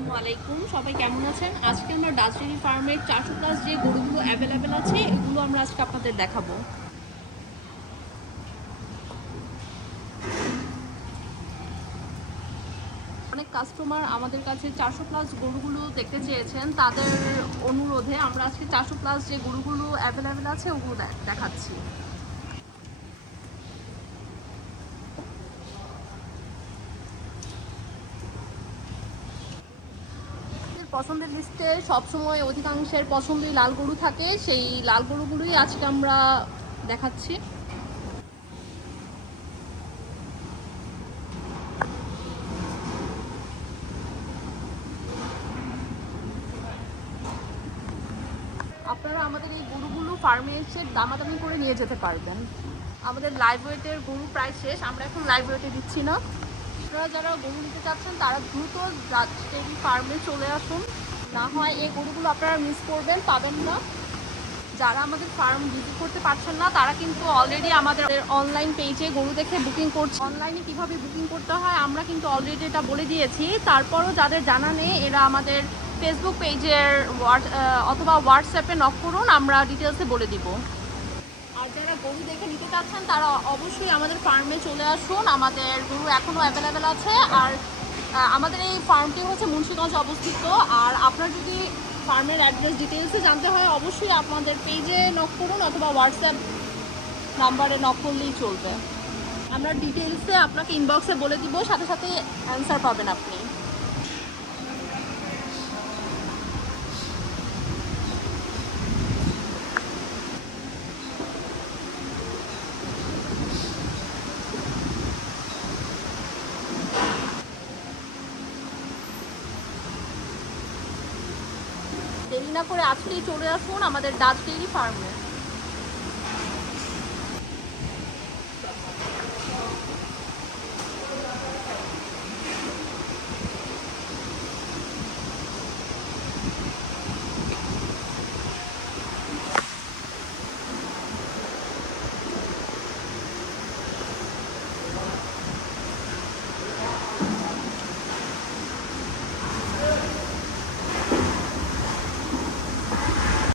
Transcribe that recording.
আসসালামু আলাইকুম, সবাই কেমন আছেন? আজকে আমরা ডাচ ডেইরি ফার্মের 400 প্লাস যে গরুগুলো অ্যাভেলেবেল আছে এগুলো আমরা আজকে আপনাদের দেখাবো। অনেক কাস্টমার আমাদের কাছে 400 প্লাস গরুগুলো দেখতে চেয়েছেন, তাদের অনুরোধে আমরা আজকে 400 প্লাস যে গরুগুলো অ্যাভেলেবেল আছে ওগুলো দেখাচ্ছি। পছন্দের লিস্টে সবসময় অধিকাংশের পছন্দই লাল গরু থাকে, সেই লাল গরুগুলোই আজকে আমরা দেখাচ্ছি। আপনারা আমাদের এই গরুগুলো ফার্মে এসে দামাদামি করে নিয়ে যেতে পারবেন। আমাদের লাইভ ওয়েটের গরু প্রায় শেষ, আমরা এখন লাইভ ওয়েটে দিচ্ছি না। আপনারা যারা গরু নিতে চাচ্ছেন তারা দ্রুত ডাচ ডেইরি ফার্মে চলে আসুন, না হয় এই গরুগুলো আপনারা মিস করবেন, পাবেন না। যারা আমাদের ফার্ম ভিজিট করতে পারছেন না তারা কিন্তু অলরেডি আমাদের অনলাইন পেজে গরু দেখে বুকিং করছে। অনলাইনে কিভাবে বুকিং করতে হয় আমরা কিন্তু অলরেডি এটা বলে দিয়েছি। তারপরও যাদের জানা নেই এরা আমাদের ফেসবুক পেজের অথবা হোয়াটসঅ্যাপে নক করুন, আমরা ডিটেলসে বলে দিব। আর যারা গরু দেখে নিতে চাচ্ছেন তারা অবশ্যই আমাদের ফার্মে চলে আসুন, আমাদের গরু এখনও অ্যাভেলেবেল আছে। আর আমাদের এই ফার্মটি হচ্ছে মুন্সিগঞ্জ অবস্থিত। আর আপনার যদি ফার্মের অ্যাড্রেস ডিটেলসে জানতে হয় অবশ্যই আপনাদের পেজে নক করুন অথবা হোয়াটসঅ্যাপ নাম্বারে নক করলেই চলবে। আমরা ডিটেলসে আপনাকে ইনবক্সে বলে দিব, সাথে সাথে অ্যান্সার পাবেন আপনি। দেরি না করে আজকেই চলে আসুন আমাদের ডাচ ডেইরি ফার্মে।